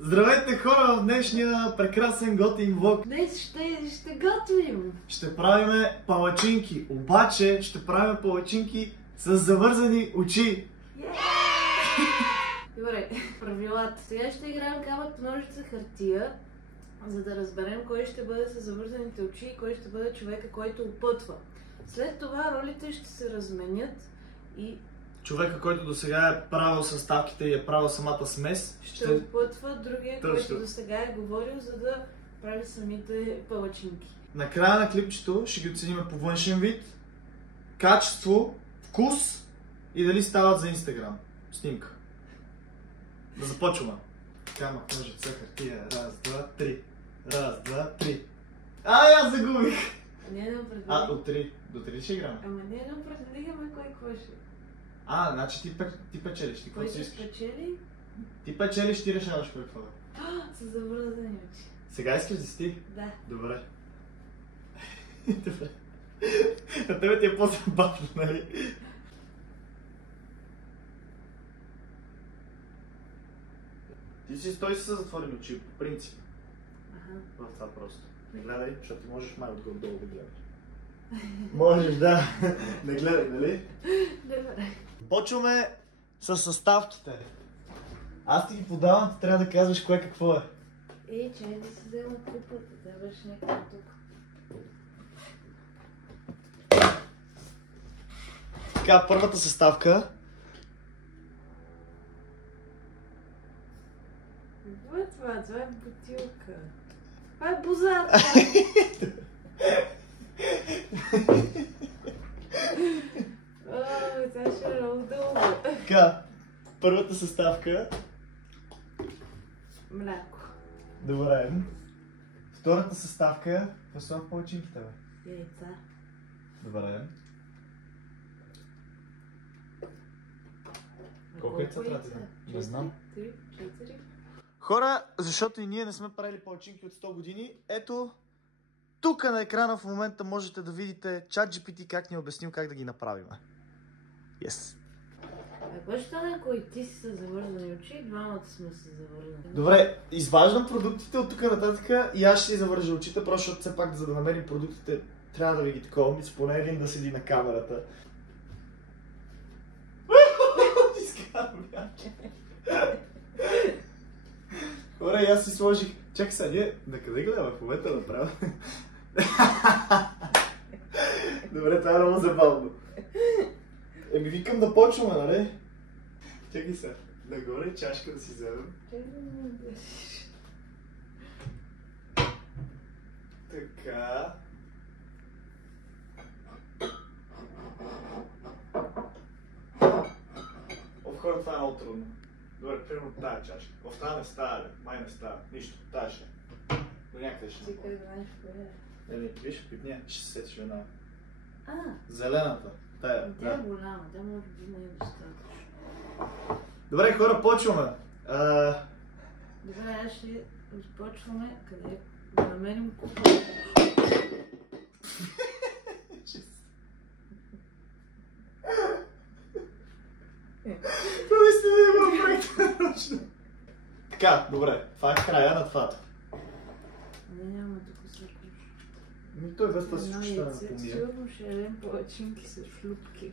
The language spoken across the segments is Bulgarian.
Здравейте хора в днешния прекрасен готин влог. Днес ще готвим. Ще правим палачинки, обаче ще правим палачинки с завързани очи. Добре, правилата. Сега ще играем камък, ножица, хартия, за да разберем кой ще бъде с завързаните очи и кой ще бъде човека, който опътва. След това ролите ще се разменят и Човека, който до сега е правил съставките и е правил самата смес, ще опътва другия, който до сега е говорил, за да прави самите палачинки. Накрая на клипчето ще ги оценим по външен вид, качество, вкус и дали стават за Инстаграм снимка. Да започваме. Камък, ножица, хартия. Раз, два, три. Раз, два, три. Аз загубих! Не определихме. До 3. До 3 ще играме. Ама не определихме кой какво ще. Значи ти печелиш. Ти Кой си ще искаш? печели? Ти печелиш, ти решаваш кой какво е. С завързани очи. Сега искаш да си ти? Да. Добре. Добре. На тебе ти е по-забавно, нали? Ти си стой с затворени очи, по принцип. В това просто. Не гледай, защото ти можеш май отгоре-долу да гледаш. Можеш, да. Не гледай, нали? Добре. Почваме с съставките. Аз ти ги подавам, ти трябва да казваш кое какво е. Чай да си взема купата, да беше някакво тук. Така, първата съставка. Това е бутилка. Това е бозата. Това ще е много дълго. Така, първата съставка. Мляко. Добре. Втората съставка. Какво са в палачинките, бе? Яйца. Добре. Колко яйца трябва да дадем? Не знам. 3, 4. Хора, защото и ние не сме правили палачинки от 100 години, ето, тук на екрана в момента можете да видите ChatGPT как ни е обяснил как да ги направим. Yes. Какво ще стане, ако и ти си с завързани очи и двамата сме с завързани? Добре, изваждам продуктите от тук нататък и аз ще си завържа очите, просто защото все пак за да намерим продуктите трябва да ви ги такова, поне един да седи на камерата. Добре, аз си сложих... Чакай сега, ние на къде гледаме в момента направо? Добре, това е много забавно. Викам да почваме, нали? Чакай сега, нагоре чашка да си вземем. Така. Хора, това е много трудно. Добре, примерно тая чашка. В тази не става, май не става. Нищо, тая ще. До някъде ще. Ти как знаеш кое е? Виж, пипния, ще се сетиш една. Зелената. Тая. Тя е голяма, тя може би не е достатъчно. Добре, хора, почваме. Добре, аз ще започваме къде да намерим купа. Това наистина е било проект нарочно. Така, добре, това е края на това. Няма тук се куш. Той без това всичко ще да помия. Сигурно ще ядем палачинки с шлюпки.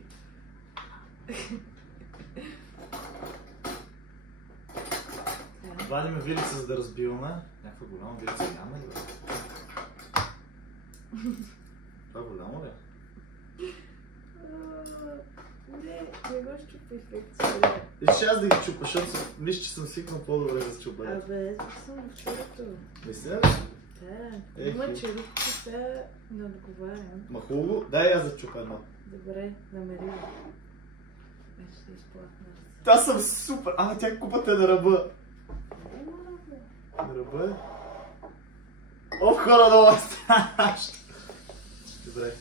Вадиме вилица, за да разбиваме. Някаква голяма вилица няма ли? Това голямо ли? Не го щупай фекция. Виж, аз да ги чупа, защото виж, че съм свикнал по-добре да се чупа. Абе, съм вчерато. Мисля ли? Да, има черупки, сега не отговарям. Ма хубаво, дай аз да чупа едно. Добре, намери го. Вече ще изплатна. Аз съм супер! Тя купата е на ръба. На ръба е? Хора, много страшно! Добре.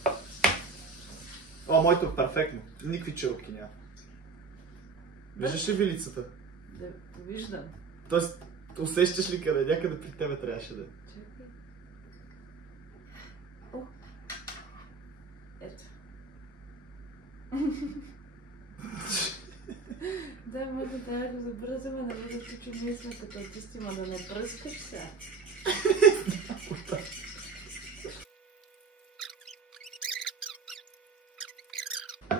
Моето е перфектно. Никакви черупки няма. Виждаш ли вилицата? Да, виждам. Тоест, усещаш ли къде? Някъде при тебе трябваше да е. Чакай. Ето. Да, може да го забързаме, да видите, че ние сме като артисти, ма да не пръскаш сега.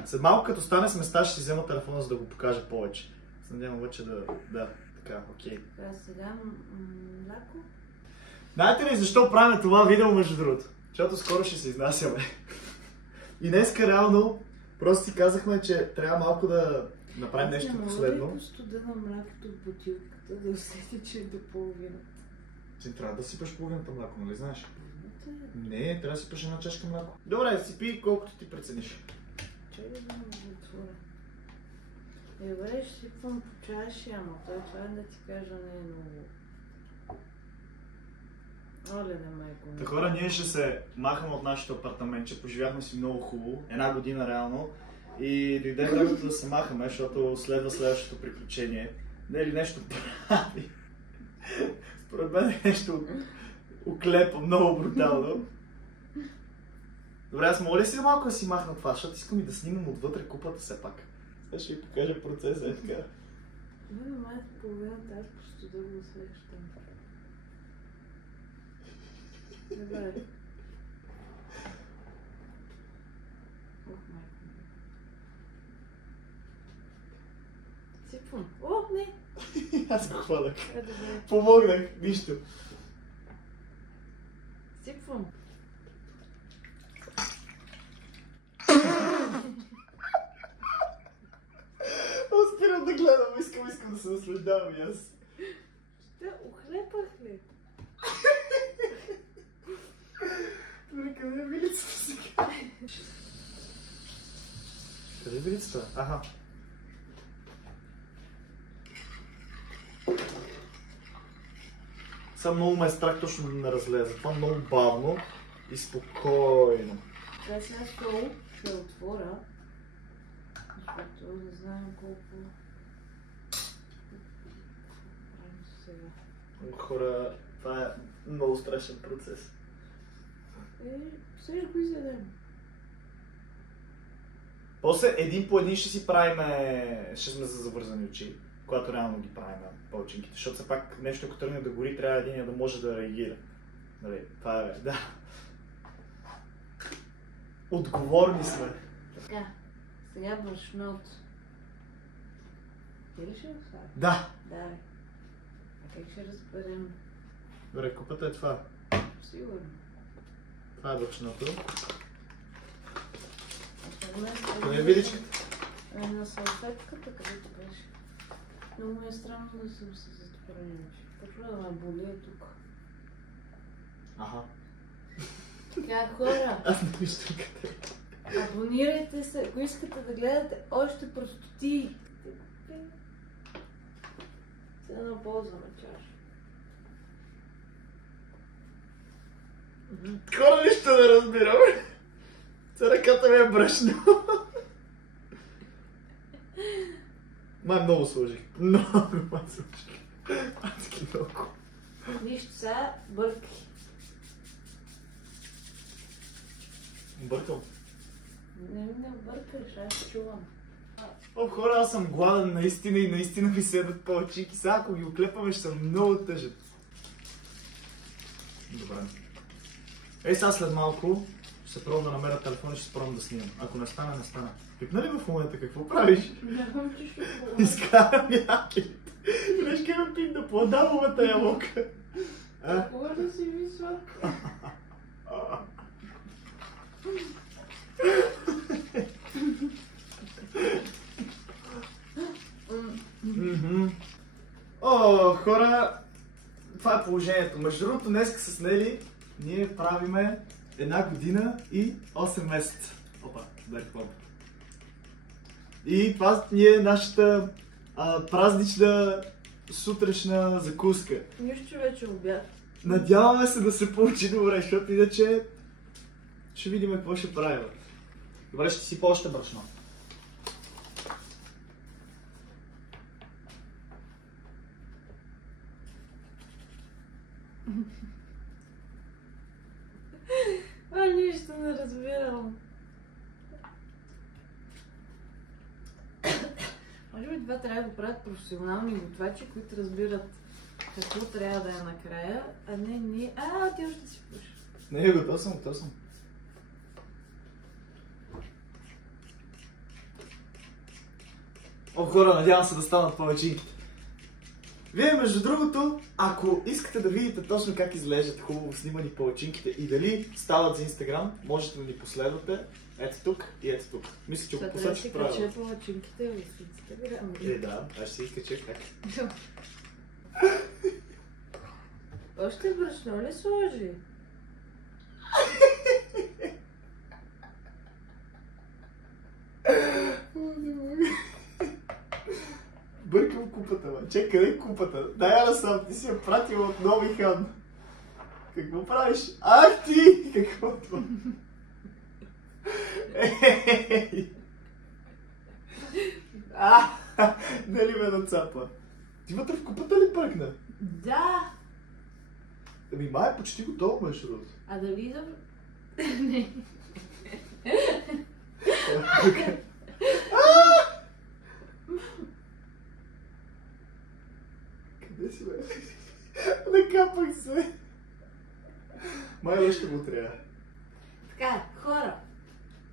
След малко като стане с места, ще си взема телефона, за да го покажа повече. Се надявам вече да, така, окей. Сега мляко. Знаете ли защо правим това видео, между другото? Защото скоро ще се изнасяме. И днеска реално просто си казахме, че трябва малко да направим нещо последно. Не мога ли по студена млякото в бутилката да усети, че е до половината? Ти трябва да сипаш половината мляко, нали знаеш? Не, трябва да сипаш една чашка мляко. Добре, сипи колкото ти прецениш. Чакай да ме отворя. Добре, ще сипвам по чаши, ама това да ти кажа не е много. Оле, да майко. Та хора, ние ще се махаме от нашето апартаментче, поживяхме си много хубаво, една година реално. И дойде времето да се махаме, защото следва следващото приключение. Не е ли нещо прави? Според мен е нещо уклепа много брутално. Добре, аз мога ли си малко да си махна това, защото искам и да снимам отвътре купата все пак. Сега ще ви покажа процеса, е така. Не, май половината, аз просто да го усещам. Добре. Ох, майко. Сипвам. О, не! Аз го хванах. Добре. Помогнах, нищо. Сипвам. Спирам да гледам, искам да се наслаждавам и аз. Да, охлепах ли? Добре, къде е вилицата сега? Къде е вилицата? Аха. Сега много ме е страх точно да не разлея, затова много бавно и спокойно. Да, сега ще отворя, защото не знам колко правим сега. Хора, това е много страшен процес. Сега кои седем? После един по един ще си правиме, ще сме за завързани очи, когато реално ги правим палчинките, защото все пак нещо, ако тръгне да гори, трябва един да може да реагира. Нали, това е, да. Отговорни сме. Така, сега брашното. Ти ли ще го слагаш? Да. Да, бе. А как ще разберем? Добре, купата е това. Сигурно. Това е брашното. Къде е видичката? На салфетката, където беше. Много ми е странно да съм се затворена. Почва да ме боли тук. Аха. Така, хора, Аз не виждам къде. абонирайте се, ако искате да гледате още простоти. Сега да ползваме чаша. Хора, нищо не разбирам. За ръката ми е брашно. Май много сложих. Много май сложих. Адски много. Нищо сега, бъркай. Бъркам. Не бъркаш, аз чувам. О, хора, аз съм гладен наистина и наистина ми седат палчинки. Сега ако ги оклепаме, ще съм много тъжен. Добре. Ей, сега след малко ще се пробвам да намеря телефон и ще се пробвам да снимам. Ако не стане, не стане. Пипна ли в момента? Какво правиш? Нямам, че ще говоря. Изкарам ябълките. Виж как ме пипна по адамовата ябълка. Хубаво да си висок. О, хора, това е положението. Между другото, днес с Нели ние правиме 1 година и 8 месеца. Опа, дай какво. И това ни е нашата празнична сутрешна закуска. Нищо вече обяд. Надяваме се да се получи добре, защото иначе ще видим какво ще правим. Добре, ще си по-още брашно. Нищо не разбирам. Може би това трябва да правят професионални готвачи, които разбират какво трябва да е накрая, а не ние. Ти още си пуш. Не, готов съм. О, хора, надявам се да станат палачинките. Вие, между другото, ако искате да видите точно как изглеждат хубаво снимани палачинките и дали стават за Инстаграм, можете да ни последвате ето тук и ето тук. Мисля, че го посочих правилно. Сега трябва да си кача палачинките в Инстаграм. Да, аз ще си кача как. Още брашно ли сложи? Бъркам купата, бе. Чекай, къде е купата? Дай я насам, ти си я пратила от Нови хан. Какво правиш? Ах ти! Какво това? Не ли ме нацапа? Ти вътре в купата ли пръкна? Да! Ами май е почти готово, между другото. А дали да... Не. Къде си, бе? Накапах се. Май още го трябва. Така, хора,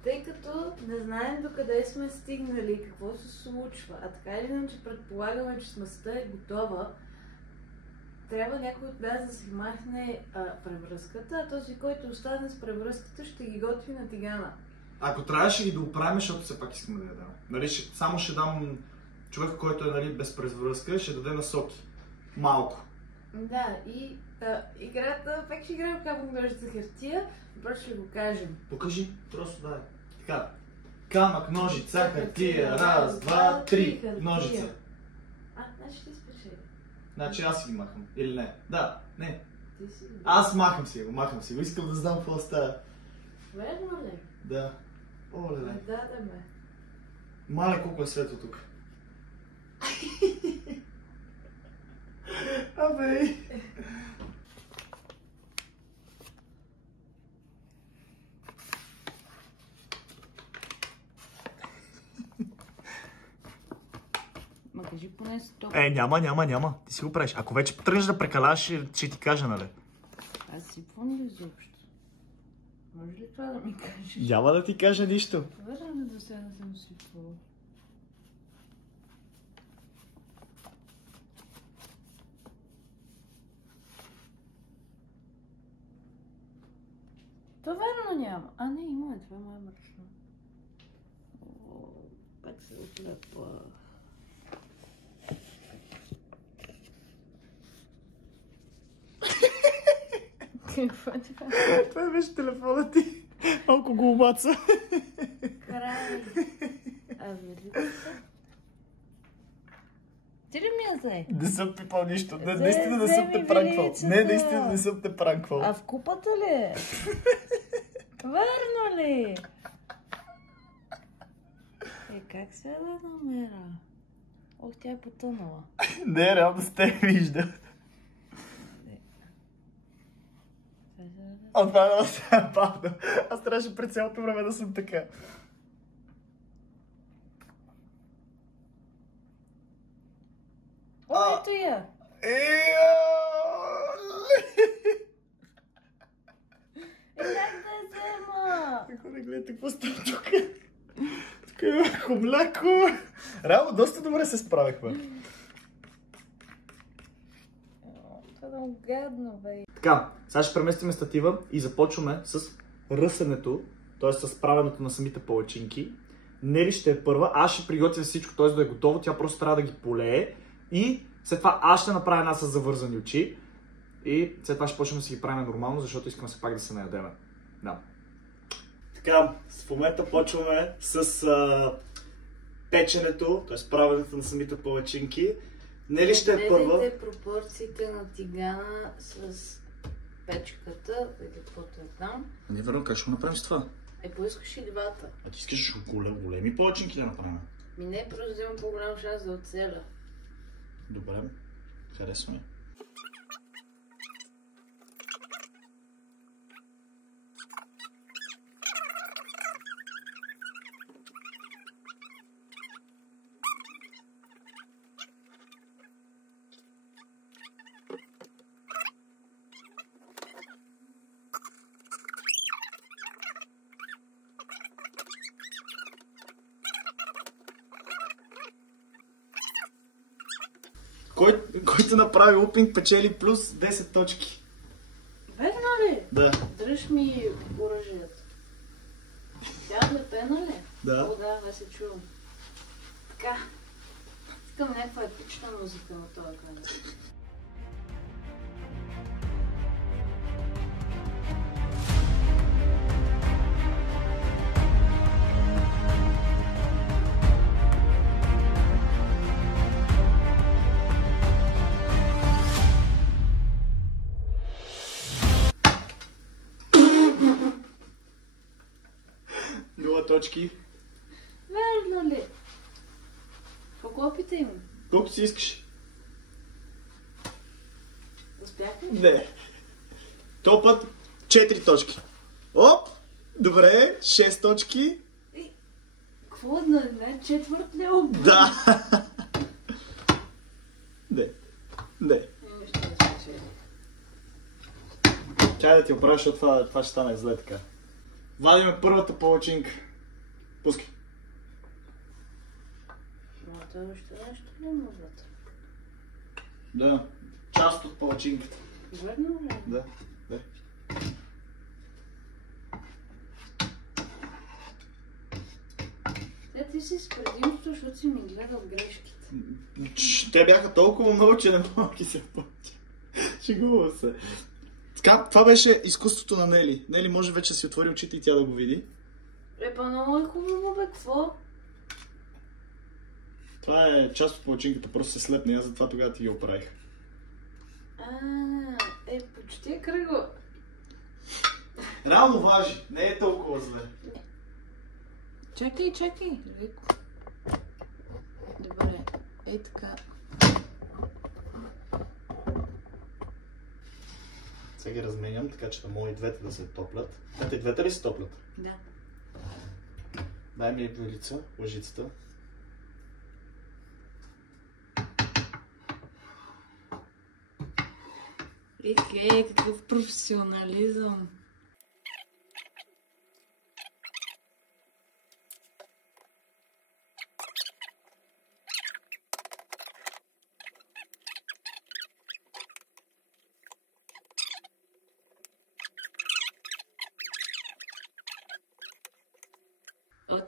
тъй като не знаем докъде сме стигнали, какво се случва, а така или иначе предполагаме, че смъстта е готова, трябва някой от нас да си махне превръзката, а този, който остане с превръзката, ще ги готви на тигана. Ако трябваше ги да оправим, защото все пак искам да я дам. Нали, само ще дам човека, който е нали, без превръзка, ще даде насоки. Малко. Да, и играта, пак ще играем камък ножица хартия, просто ще го кажем. Покажи, просто дай. Така. Камък, ножица, хартия, раз, два, три, ножица. Значи ти спечели. Значи аз си ги махам, или не? Да, не. Ти си... Аз махам си го, искам да знам какво става. Верно ли? Да. Оле, да. Да, ме. Мале, колко е светло тук. Абе. Ма кажи поне си топ. Няма. Ти си го правиш. Ако вече тръгнеш да прекаляваш, ще ти кажа, нали? Аз сипвам ли изобщо? Може ли това да ми кажеш? Няма да ти кажа нищо. Верно ли до сега да съм сипвала? Това верно няма. Не, има това е мръсно. Как се отлепва? Какво е това? Това беше телефона ти. Малко го обаца. Край. Видите ли? Ти ли ми я взе? Не съм пипал нищо. Наистина не съм те пранквал. Наистина не съм те пранквал. А в купата ли е? Верно ли? Как сега да намеря? Ох, тя е потънала. Не, реално сте вижда. Това е да се е бавно. Аз трябваше през цялото време да съм така. Ето я! Как да я взема? Хора, гледайте какво става тук. Тук е хумляко. Реално доста добре се справихме. Това е гадно, бе. Така, сега ще преместим статива и започваме с ръсенето, т.е. с правенето на самите палачинки. Нели ще е първа, аз ще приготвя всичко, т.е. да е готово, тя просто трябва да ги полее и след това аз ще направя една с завързани очи и след това ще почнем да си ги правим нормално, защото искам се пак да се наядеме. Да. Така, в момента почваме с печенето, т.е. правенето на самите палачинки. Нели ще е първа. Гледайте пропорциите на тигана с печката, видите каквото е там. Не верно, как ще го направим с това? Поискаш и двата. А ти искаш големи палачинки да направим? Не, просто да имам по-голям шанс да оцеля. Добре, харесва ми. който направи лупинг, печели плюс 10 точки. Верно ли? Да. Дръж ми оръжието. Тя отлепена ли? Да. О, да, не се чувам. Така. Искам някаква епична музика на този екран. Точки. Верно ли? Колко опита има? Колко си искаш? Успях ли? Не. То път 4 точки. Оп! Добре, 6 точки. Какво не? Четвърт ли оп? Да. Не. Имаш да спечели. Чай да ти оправя, защото това ще стане зле така. Вадиме първата палачинка. Пускай. Моята още нещо ли има вътре? Да. Част от палачинката. Верно ли? Да. Ти си с предимство, защото си ми гледал грешките. Те бяха толкова много, че не мога да се плача. Шегувам се. Така, това беше изкуството на Нели. Нели може вече да си отвори очите и тя да го види. Па много е хубаво, бе, какво? Това е част от палачинката, просто се слепне. Аз затова тогава ти ги оправих. Почти е кръгло. Реално важи, не е толкова зле. Чакай, Рико. Добре, ей така. Сега ги разменям, така че да могат и двете да се топлят. Ето и двете ли се топлят? Да. Дай ми лица, лъжицата. Какъв професионализъм.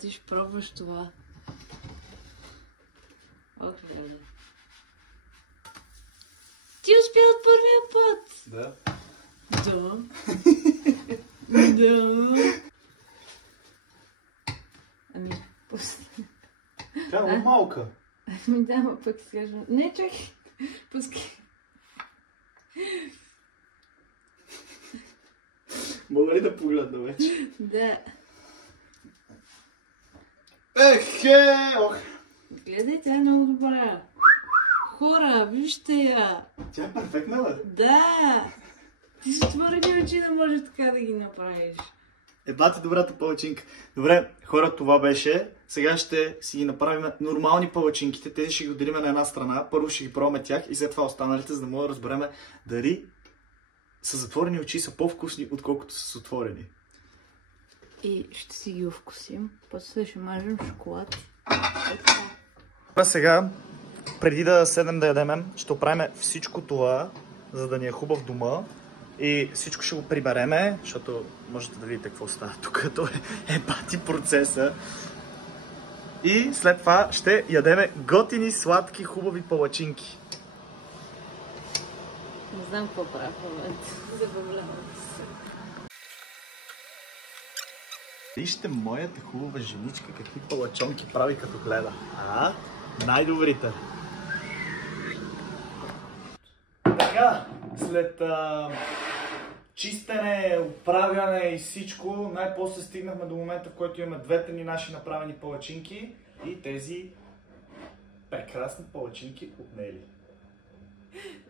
Ти ще пробваш това. Ох, леле. Ти успя от първия път! Да. Да. Ами, пусти. Тя е много малка. Да, ма пък си кажем. Не, чакай. Пускай. Мога ли да погледна вече? Да. Ох! Гледай, тя е много добра. Хора, вижте я. Тя е перфектна, бе? Да. Ти си отворени очи да може така да ги направиш. Бати добрата палачинка. Добре, хора, това беше. Сега ще си ги направим нормални палачинките. Тези ще ги отделим на една страна. Първо ще ги пробваме тях и след това останалите, за да мога да разберем дали с затворени очи са по-вкусни, отколкото с отворени. И ще си ги овкусим. После ще мажем шоколад. Сега, преди да седнем да ядем, ще оправим всичко това, за да ни е хубав дома. И всичко ще го прибереме, защото можете да видите какво става тук. Това е бати процеса. И след това ще ядеме готини, сладки, хубави палачинки. Не знам какво правя в момента. Забавлявам се. Вижте моята хубава женичка какви палачонки прави като гледа. Най-добрите. Така, след чистене, оправяне и всичко, най-после стигнахме до момента, в който имаме двете ни наши направени палачинки и тези прекрасни палачинки от Нели.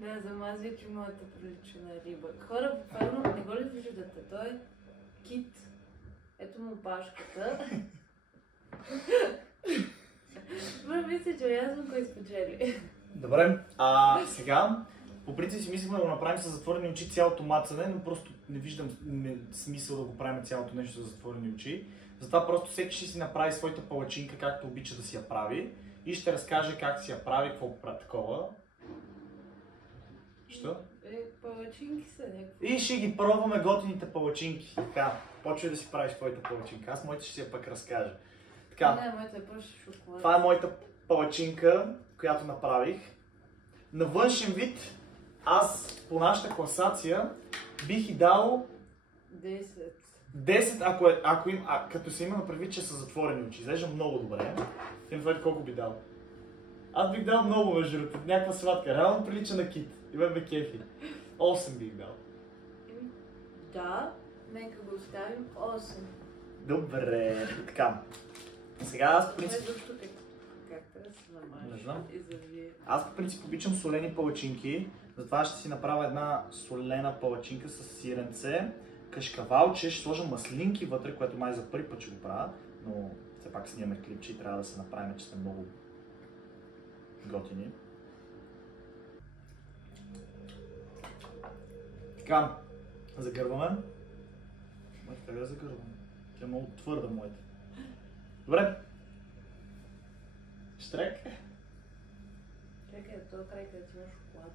Да, замазвай, че моята прилича на риба. Хора, буквално, не го ли виждате? Той е кит. Ето му пашката. Мисля, че ясно кой спечели. Добре, сега по принцип си мислихме да го направим с затворени очи цялото мацане, но просто не виждам смисъл да го правим цялото нещо с затворени очи. Затова просто всеки ще си направи своята палачинка, както обича да си я прави и ще разкаже как си я прави, какво прави такова. Що? Палачинки са някакви. И ще ги пробваме готините палачинки. Така, почвай да си правиш твоята палачинка. Аз моите ще си я пък разкажа. Така, Не, моята е просто шоколад. това е моята палачинка, която направих. На външен вид, аз по нашата класация бих и дал 10. 10, като се има предвид, че са затворени очи. Изглежда много добре. Ти на колко би дал? Аз бих дал много, между другото. Някаква сладка. Реално прилича на кит. И ме кефи. 8 бих дал. Да, нека го оставим 8. Добре. Така. Сега аз по принцип... Как трябва да се намажеш? Не знам. И завие. Аз по принцип обичам солени палачинки. Затова ще си направя една солена палачинка с сиренце, кашкавалче, ще сложа маслинки вътре, което май за първи път ще го правя, но все пак снимаме клипче и трябва да се направим, че сте много готини. Така, загърваме. Май, как да загърваме? Тя е много твърда, моята. Добре. Штрек. Чакай, този край, където има шоколад.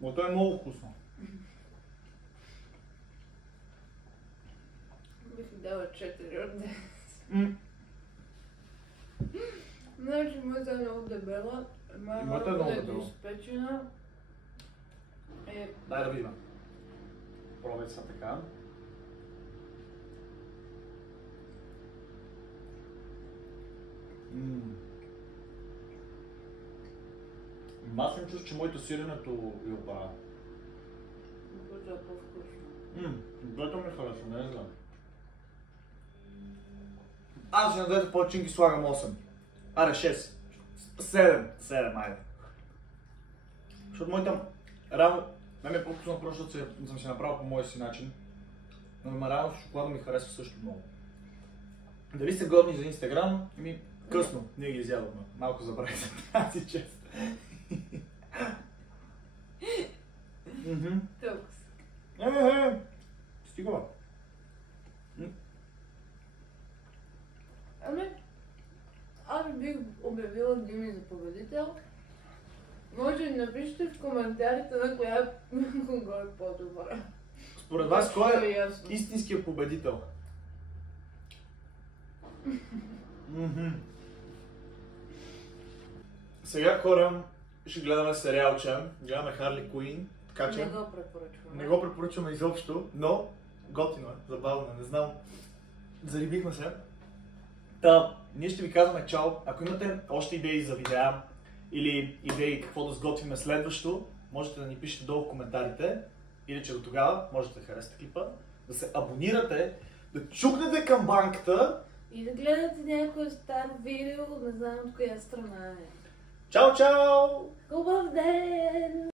Но то е много вкусно. Бих дала 4 от 10. Значи, моята е много дебела. Моята е много дебела. Изпечена. Дай да видим. Пробвай са така. Аз съм чувствам, че моето сиренето ви оправя. Което е по-вкусно. Двете ми харесва, не знам. Аз на двете палачинки слагам 8. Аре 6. 7, айде. Защото моята... Реално, мен е по-вкусно, защото съм си направил по моя си начин. Но реално шоколада ми харесва също много. Дали сте годни за Инстаграм? Късно, ние ги изядохме. Малко забравих за тази чест. Толкова. Стига, бе. Аз бих обявила Дими за победител. Може да напишете в коментарите на коя кого е по-добра. Според вас, кой е истинският победител? Сега, хора, ще гледаме сериалче, гледаме Харли Куин, така че... Не го препоръчваме. Не го препоръчваме изобщо, но готино е, забавно е, не знам. Зарибихме се. Та, ние ще ви казваме чао. Ако имате още идеи за видеа или идеи какво да сготвиме следващо, можете да ни пишете долу в коментарите. Иначе до тогава можете да харесате клипа, да се абонирате, да чукнете камбанката и да гледате някое старо видео, не знам от коя страна е. Чао, чао! Хубав ден!